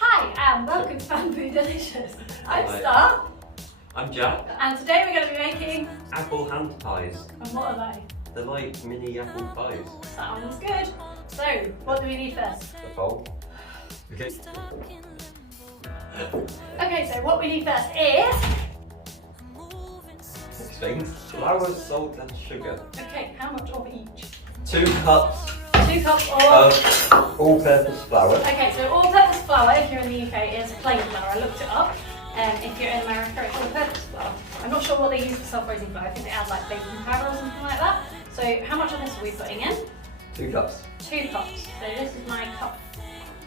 Hi and welcome to Famfoodelicious. I'm Star. I'm Jack. And today we're going to be making apple hand pies. And what are they? They're like mini apple pies. Sounds good. So, what do we need first? The bowl. Okay. Okay, so what we need first is... 6 things. Flour, salt and sugar. Okay, how much of each? 2 cups 2 cups of... all-purpose flour. Okay, so all-purpose flour, if you're in the UK, is plain flour. I looked it up. If you're in America, it's all-purpose flour. I'm not sure what they use for self-raising flour. I think they add like baking powder or something like that. So how much of this are we putting in? 2 cups. 2 cups. So this is my cup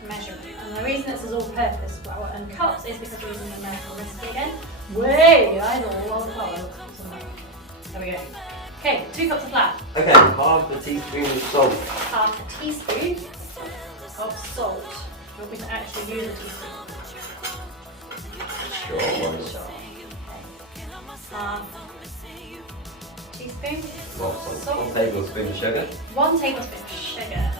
measurement. And the reason this is all-purpose flour and cups is because we're using the American recipe again. Way! I don't know what flour. There we go. Okay, 2 cups of flour. Okay, half a teaspoon of salt. Half a teaspoon of salt. Do you want me to actually use a teaspoon? Sure, why not? Sure. Half teaspoon. What, Salt. 1 tablespoon of sugar. 1 tablespoon of sugar.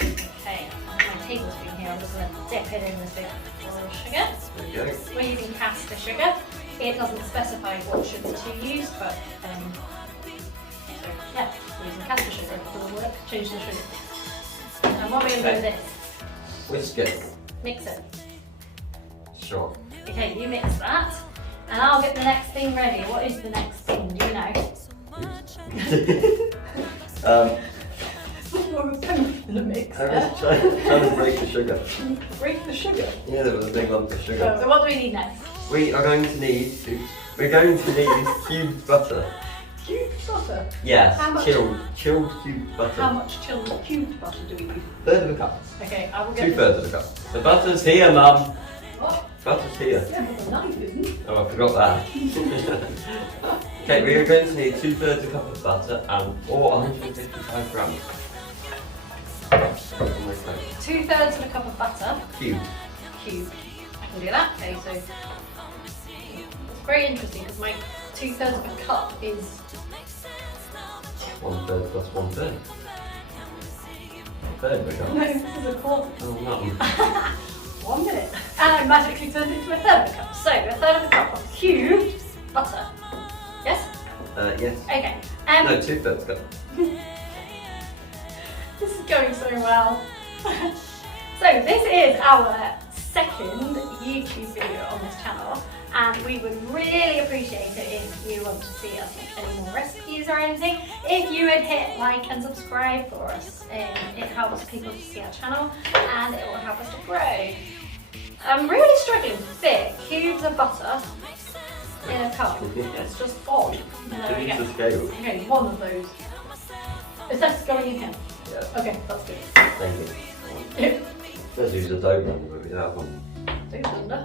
Okay, I have my tablespoon here. I'm just going to dip it in this big bowl of sugar. There you go. We're using caster sugar. It doesn't specify what sugar to use, but so yeah, we're using caster sugar. It will work. Change the sugar. And what are we going to do with this? Whisk it. Mix it. Sure. Okay, you mix that, and I'll get the next thing ready. What is the next thing? Do you know? In a mixer. I was trying to break the sugar. Break the sugar. Yeah, there was a big lump of sugar. So what do we need next? We're going to need cubed butter. Cubed butter. Yes, How much? chilled cubed butter. How much chilled cubed butter do we use? 1/3 of a cup. Okay, I will get 2/3 of a cup. The butter's here, Mum. What? Butter's here. Yeah, but the knife isn't. Oh, I forgot that. Okay, we are going to need 2/3 of a cup of butter and 155 grams. 2/3 of a cup of butter. Cubed. Cubed. I can do that. Okay, so it's very interesting because my 2/3 of a cup is 1/3 plus 1/3. 1/3 of a cup. no, this is a quarter. Oh, no. 1 minute. And I magically turned it into 1/3 of a cup. So 1/3 of a cup of cubed butter. Yes? Yes. Okay. No, 2/3 cup. This is going so well. So this is our second YouTube video on this channel, and we would really appreciate it if you want to see us make any more recipes or anything. If you would hit like and subscribe for us, it helps people to see our channel and it will help us to grow. I'm really struggling to fit cubes of butter in a cup. It's just odd. There we Use go. the scale. Okay, one of those. Is that going in here? Yeah. Okay, that's good. Thank you. Let's use a dough blender, but we don't have one. Dough blender.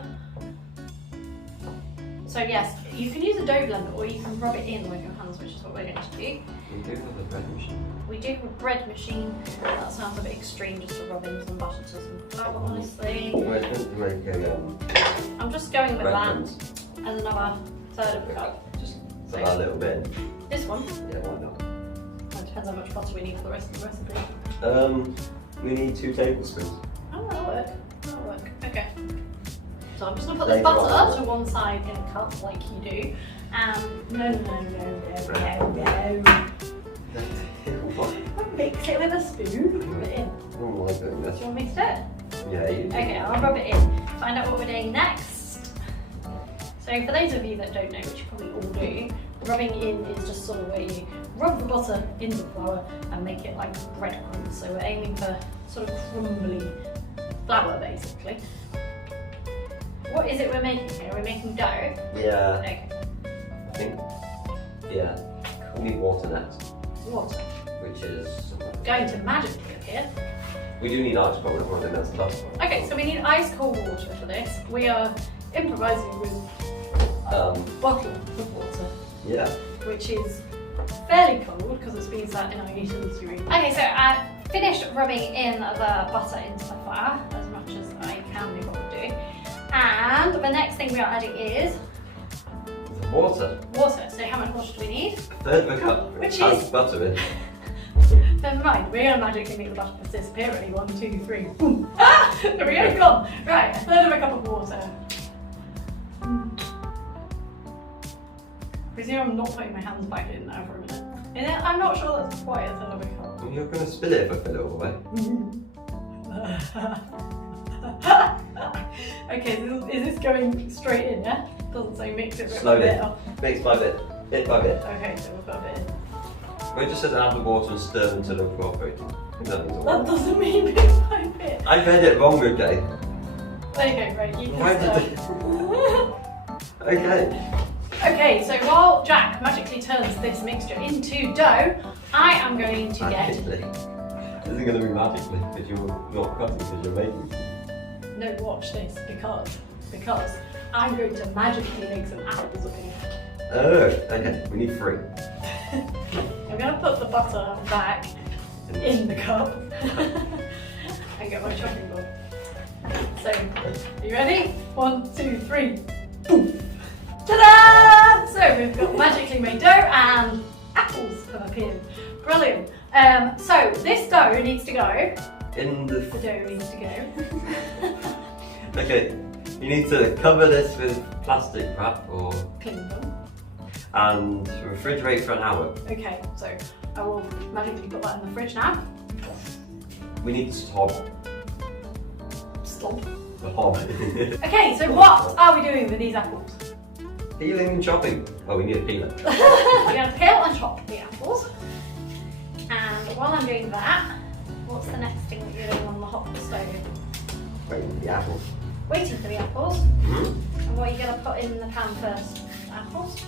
So yes, you can use a dough blender or you can rub it in with your hands, which is what we're going to do. We do have a bread machine. We do have a bread machine. That sounds a bit extreme just to rub in some butter to some flour, honestly. We're going to make a I'm just going with bread that buns. as another 1/3 of a cup. Just put that a little bit in. This one, Yeah, why not? it depends how much butter we need for the rest of the recipe. We need 2 tablespoons. Oh, that'll work. That'll work. Okay. So I'm just going to put this Later butter on. to one side in a cup like you do. No. What? Mix it with a spoon. Rub it in. Oh my goodness. Do you want me to do it? Yeah, you do. Okay, I'll rub it in. Find out what we're doing next. So for those of you that don't know, which you probably all do, rubbing in is just sort of where you rub the butter in the flour and make it like breadcrumbs. So we're aiming for sort of crumbly flour basically. What is it we're making here? We're making dough? Yeah, Okay. I think. Yeah. We need water next, Water. which is. Going to magically appear. We do need ice, but we're not going to stuff. Okay, so we need ice cold water for this. We are improvising with a bottle of water, Yeah. which is fairly cold because it's been sat in our utility room. Okay, so I finished rubbing in the butter into the flour as much as I can be able to do. And the next thing we are adding is Water. water. So how much water do we need? 1/3 of a cup. Which Has is- butter in. Never mind, we're going to magically make the butter disappear already. 1, 2, 3, boom. Ah! There we go, gone. Right, a third of a cup of water. Presume I'm not putting my hands back in now for a minute. And I'm not sure that's quite a third of a cup. You're going to spill it if I fill it all the way. Okay, so is this going straight in, yeah? Doesn't say mix it Slowly. bit by Mix by bit by bit. Okay, so we've got a bit in. We just said add the water and stir until it cooperates. That doesn't mean bit by bit. I read it wrong, okay? Okay, right, you Why can did start. Okay. Okay, so while Jack magically turns this mixture into dough, I am going to get... Magically. This isn't going to be magically because you're not cutting because you're making. No, watch this, because I'm going to magically make some apples appear. Oh, okay, we need 3. I'm going to put the butter back in the cup and get my chopping board. So, are you ready? 1, 2, 3, boom! Ta-da! So we've got magically made dough and apples have appeared. Brilliant. So this dough needs to go. The dough needs to go. Okay, you need to cover this with plastic wrap or Clean them. and refrigerate for an hour. Okay, so I will magically put that in the fridge now. We need to stop Stop. the hob. Okay, so what are we doing with these apples? Peeling and chopping. Oh, we need a peeler. We're going to peel and chop the apples. And while I'm doing that, what's the next thing that you're doing on the hot stove? Waiting for the apples. Waiting for the apples. Mm-hmm. And what are you going to put in the pan first? Apples?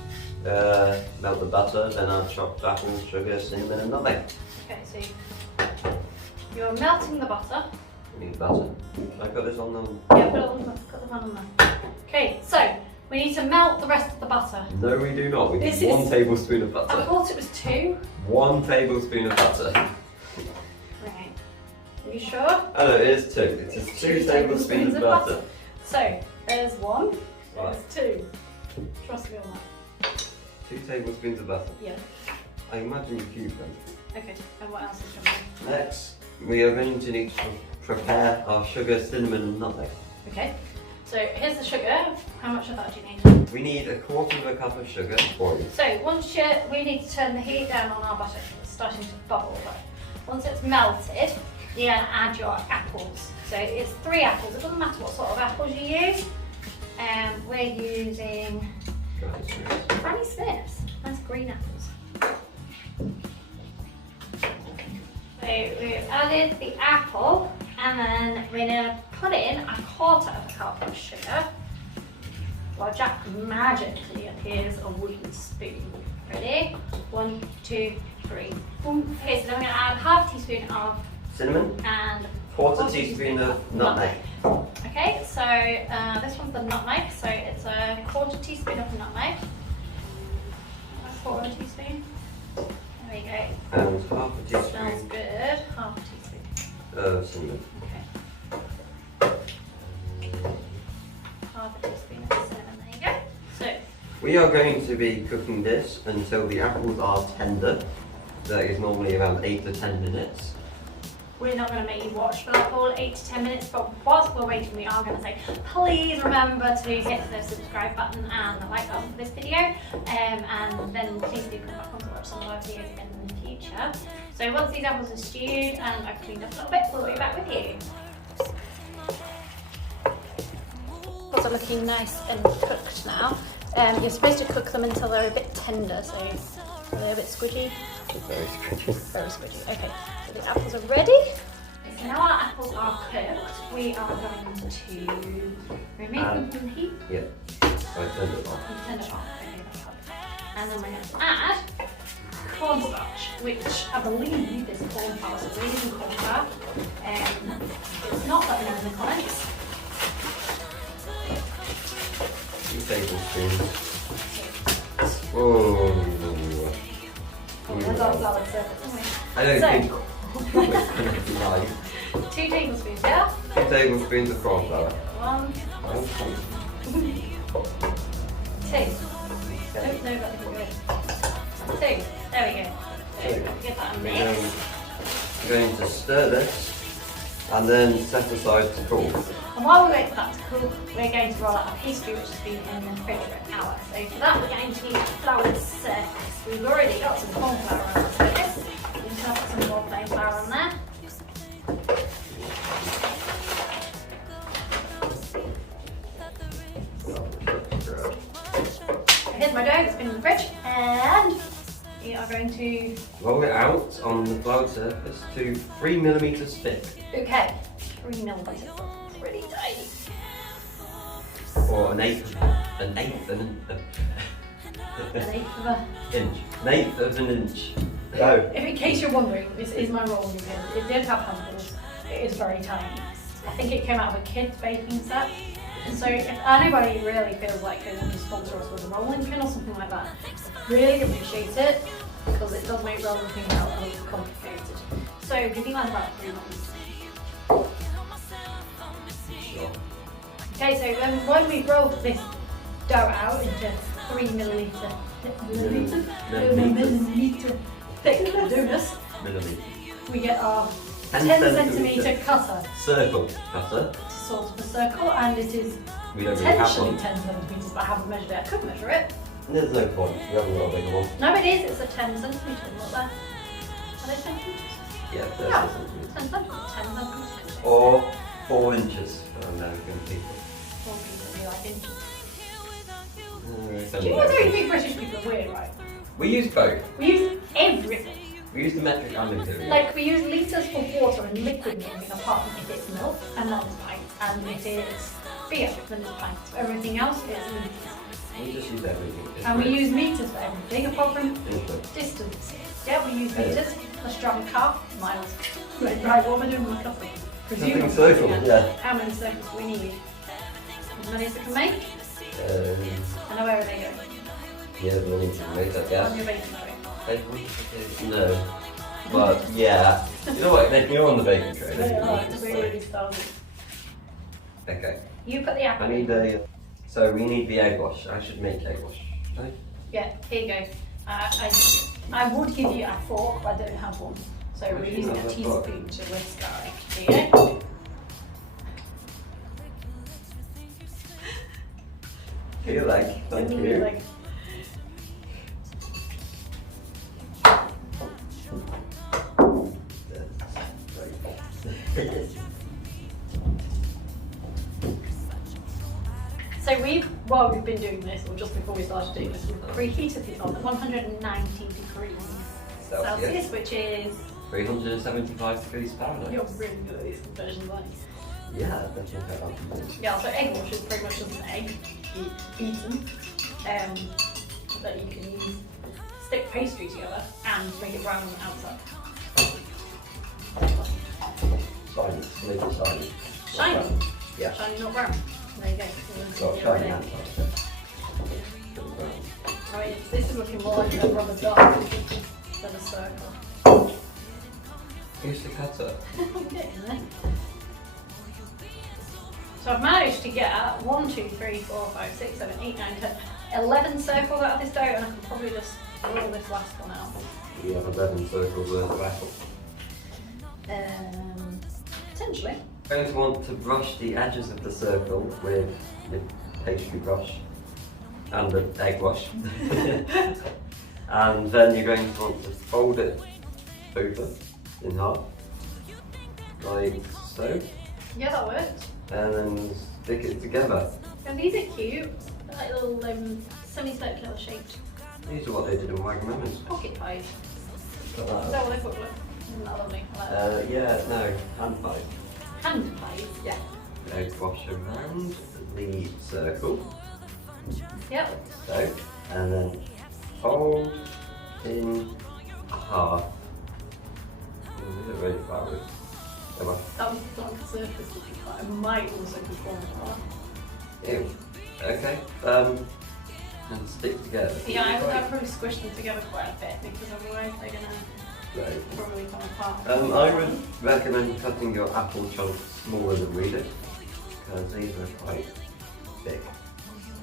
Melt the butter, then I'll chop apples, sugar, cinnamon and nutmeg. Okay, so you're melting the butter. We need butter. Should I put this on the... Yeah, put the pan on there. Okay, so we need to melt the rest of the butter. No, we do not. We need This 1 is- tablespoon of butter. I thought it was 2. 1 tablespoon of butter. Right. Are you sure? Oh no, it is 2. It's just 2 tablespoons of butter. So, there's 1, Right. there's 2. Trust me on that. 2 tablespoons of butter. Yeah. I imagine you cube them. Okay, and what else is coming? Next, we are going to need to prepare our sugar, cinnamon and nutmeg. Okay. So here's the sugar. How much of that do you need? We need 1/4 cup of sugar boiled. So once we need to turn the heat down on our butter because it's starting to bubble. But once it's melted, you're going to add your apples. So it's 3 apples. It doesn't matter what sort of apples you use. We're using Granny Smith's. Nice green apples. So we've added the apple and then we're going to put in 1/4 cup of sugar while Jack magically appears a wooden spoon. Ready? 1, 2, 3. Boom. Okay, so then we're going to add 1/2 teaspoon of Cinnamon. and 1/4 teaspoon of nutmeg. Okay, so this one's the nutmeg, so it's 1/4 teaspoon of nutmeg. 1/4 teaspoon. There we go. And 1/2 Smells teaspoon good. 1/2 teaspoon. of cinnamon. Okay. 1/2 teaspoon of cinnamon. There you go. So We are going to be cooking this until the apples are tender. That is normally around 8 to 10 minutes. we're not going to make you watch for the whole 8 to 10 minutes, but whilst we're waiting, we are going to say, please remember to hit the subscribe button and the like button for this video, and then please do come back on to watch some of our videos again in the future. So once these apples are stewed and I've cleaned up a little bit, we'll be back with you. Apples are looking nice and cooked now. You're supposed to cook them until they're a bit tender, so they're a bit squidgy. Very squishy. Very squidgy. Okay, so the apples are ready. So now our apples are cooked, we are going to remove them from the heat. Yeah. I turned it off. And turn it off. Okay, that's fine. And then we're going to add cornstarch, which I believe is cornflour. So we're using cornflour. It's not, let me know in the comments. 2 tablespoons. Oh. Where's our flour surface? I don't So- think it's going to be live. 2 tablespoons, yeah? 2 tablespoons of cornflour. 1, 2. Don't know about the good. 2. There we go. So, get that mixed. We're going to stir this and then set aside to cool. And while we wait for that to cool, we're going to roll out a pastry which has been in the fridge for an hour. So for that, we're going to need a floured surface. We've already got some cornflour on the surface. We're just going to put some more plain flour on there. Here's my dough that's been in the fridge, and we are going to roll it out on the floured surface to 3mm thick. Okay, 3mm. Pretty tiny. Or an eighth of an An eighth of a... inch. An eighth of an inch. No. If in case you're wondering, this is my rolling pin. It did have handles. It is very tiny. I think it came out of a kid's baking set. And so if anybody really feels like they want to sponsor us with a rolling pin or something like that, really appreciate it because it does make rolling pins out a little complicated. So do you think that's about 3 months? Sure. Okay, so when we've rolled this dough out into 3mm thick donuts, we get our 10 centimetre cutter. Circle cutter. It's sort of a circle, and it is We don't really have potentially one. 10 centimetres, but I haven't measured it. I could measure it. There's no point. We haven't got a bigger one. No, it is. It's a 10 centimetre. Look there. Are they 10 centimetres? Yeah, 30 Yeah. centimetres. 10 centimetres. 10 centimetres. Or 4 inches for American people. 4 people be like inches. It's Do only you know like- you think British people are weird, right? We use both. We use everything. We use the metric and imperial. Like, we use litres for water and liquid milk in a pot if it's milk, and then it's pints. And if it's beer, then it's pints. Everything else is litres. We just use everything. It's And we great. use meters for everything apart from Input. distance. Yeah, we use meters. Let's drive a car, miles. Right, what am I doing with my coffee? Something circle, yeah. How many circles do we need? As many as we can make? And where are they going? Yeah, we'll need to make that, On yeah. your baking tray. No. But yeah. You know what? You're on the baking tray. They don't you? are, it's really started. Okay. You put the apple. I need a. So we need the egg wash. I should make egg wash. Right? Yeah, here you go. I would give you a fork, but I don't have one. So we're Actually, using no, a I've teaspoon got- to whisk our egg. Here you go. Feel like. Thank Give me you. like- While we've been doing this, or just before we started doing this, we've preheated the oven at 190 degrees Celsius, which is... 375 degrees Fahrenheit. You're really good at these conversions, aren't you? Yeah, definitely. Yeah, so egg wash is pretty much just an egg beaten that you can use, stick pastry together and make it brown on the outside. Shiny, make it shiny. Shiny? Yeah. Shiny, not brown. There you go. Got shiny outside. Right, this is looking more like a rubber duck than a circle. Use the cutter. I'm getting there. So I've managed to get 1, 2, 3, 4, 5, 6, 7, 8, 9, 10, 11 circles out of this dough, and I can probably just roll this last one out. We have 11 circles worth of apple. Potentially. You're going to want to brush the edges of the circle with the pastry brush and the egg wash. And then you're going to want to fold it over in half, like so, Yeah, that works. and then stick it together. And these are cute, like little semicircular shaped These are what they did in Wagamama's. pocket pies. Got Is that. that what they look like? Isn't that lovely? I like that. Yeah, no, hand pie. Hand pies? Yeah. Egg wash around the circle, Yep. so, and then fold in half. Is it really far? Come on. That was the dark surface that we cut. It might also be cornflour. Ew. Okay. And stick together. Yeah, I'd probably squish them together quite a bit because otherwise they're gonna Right. probably come apart. I would recommend cutting your apple chunks smaller than we did, because these are quite thick.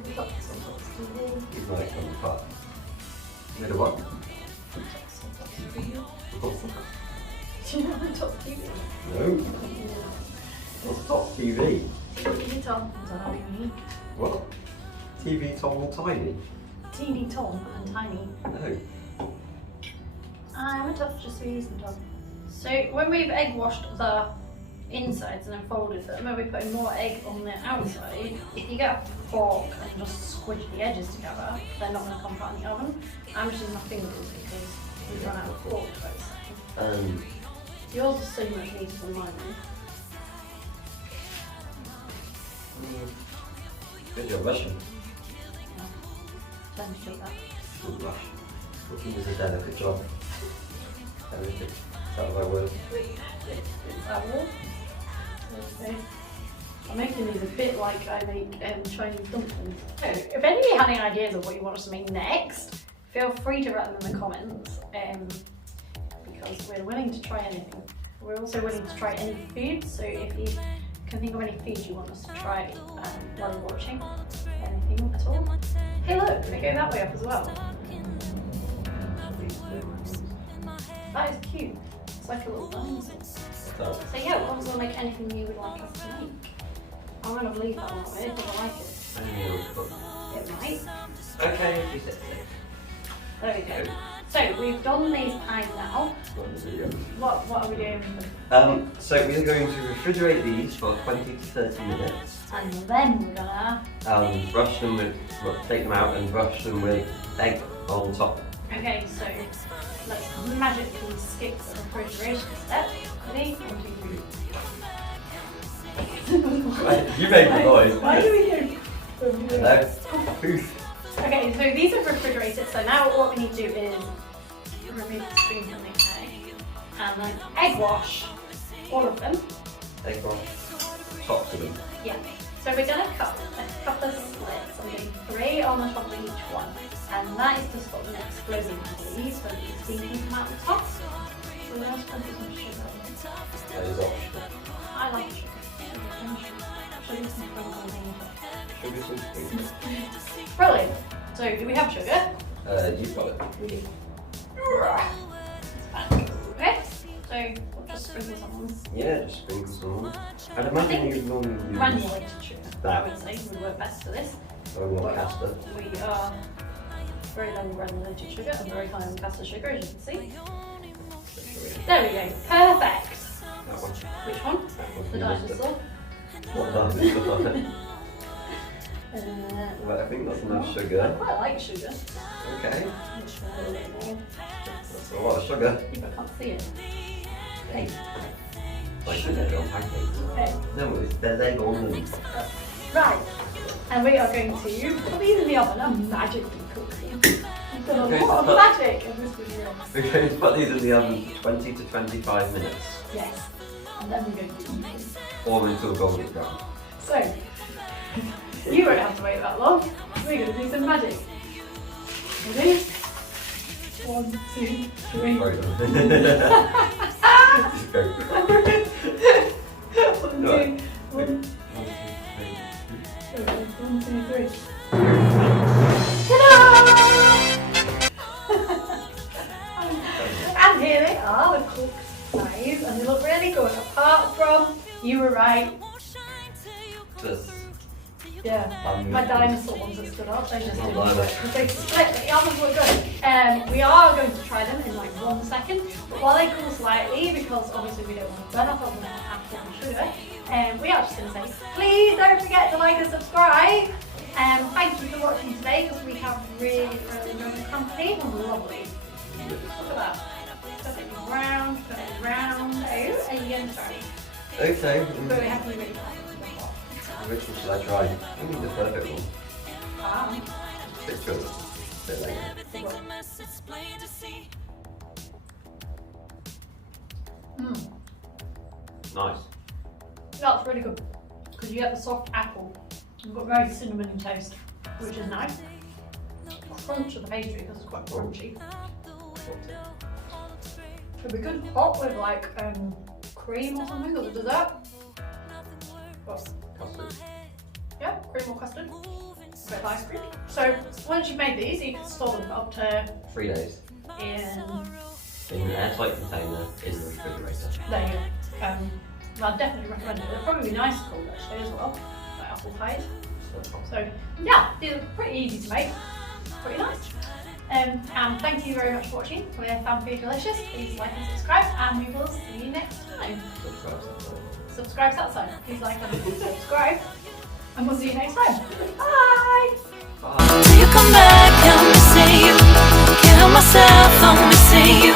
We've got some lots to do. These might come apart. Made of what? Do you know the top TV? No. What's top TV? TV Tom and Tiny. What? TV Tom and Tiny? Teeny Tom and Tiny. No. I'm a tough just reason, Tom. So when we've egg washed the insides and then folded them, and we put more egg on the outside, if you get a fork and just squish the edges together, they're not going to come out in the oven. I'm just using my fingers because we've run out of forks by a second. Yours is so much neater than mine. Good job, Russian. Don't do that. Good rush. Cooking is a delicate job. Delicate. Is that the right word? Is that word? Okay. I'm making these a bit like I make Chinese dumplings. So, if any of you have any ideas of what you want us to make next, feel free to write them in the comments, because we're willing to try anything. We're also willing to try any food, so if you can think of any food you want us to try while you're watching, anything at all. Hey look, they go that way up as well. That is cute. It's like a little dinosaur. So yeah, what was like anything you would like us to make? I'm going to leave that one away because I like it. It might. Okay, if you said so. There we go. So we've done these pies now. What are we doing with them? So we're going to refrigerate these for 20 to 30 minutes. And then we're gonna Brush them with, take them out and brush them with egg on top. Okay, so let's magically skip the refrigeration step. Ready? 1, 2, 3. You made the noise. Why do we do? Hello. Poof. Okay, so these are refrigerated, so now what we need to do is remove the spoon from the egg and then egg wash all of them. Egg wash. Top to them. Yeah. So we're going to cut a couple of slits. I'm getting 3 on the top of each one, and that is to stop them exploding, I believe, so that the steam can come out the top. So we're going to put some sugar on. That is optional. I like sugar. Sugar some things on the Sugar something. Brilliant. So do we have sugar? You've got it. We do. Okay, so we'll just sprinkle some on. Yeah, just sprinkle some on. I'd imagine you'd normally use Granulated sugar, that. I would say, would work best for this. Or more caster. We are very low in granulated sugar and very high on caster sugar, as you can see. There we go. Perfect. That one. Which one? The dinosaur. What dinosaur? Well, I think that's enough I sugar. quite like sugar. Okay. Just a little bit more. That's a lot of sugar. If I can't see it. Hey. Like sugar on pancakes. Okay. No, there's egg on them. Right. And we are going to put these in the oven and magically cook them. We've done a lot of magic in this video. We're going to put these in the oven for 20 to 25 minutes. Yes. And then we're going to eat them. Or until golden brown. So, you won't have to wait that long. We're going to do some magic. Ready? 1, 2, 3. Sorry, One, Right. 2, 1. 1, 2, 3. Ta-da! And here they are, the cooked pies, and they look really good. Apart from, you were right. Just Yeah, my dinosaur ones that stood up, they just didn't Oh, work because they split, but the others were good. We are going to try them in like 1 second, but while they cool slightly, because obviously we don't want to burn up on them after the sugar, we are just going to say, please don't forget to like and subscribe. Thank you for watching today, because we have really lovely company and lovely. Look at that. Put it round, oh, and you get started. okay. But we have to be really fast. Which one should I try? I need the perfect one. Picture of it. A bit later. Nice. That's really good because you get the soft apple. You've got very cinnamon taste, which is nice. Crunch of the pastry because it's quite crunchy. It'd be good hot with like cream or something as a dessert. What? Custard. Yeah, cream or custard. A bit of ice cream. So once you've made these, you can store them up to 3 days. in in an airtight container in the refrigerator. There you go. I'd definitely recommend it. They'll probably be nice cold actually as well, like apple pie. So yeah, these are pretty easy to make, pretty nice. And thank you very much for watching. We're Famfoodelicious. Please like and subscribe, and we will see you next time. Subscribe to that side. Please like and subscribe, and we'll see you next time. Bye. Bye. Till you come back, I'm missing you. Can't help myself, I'm missing you.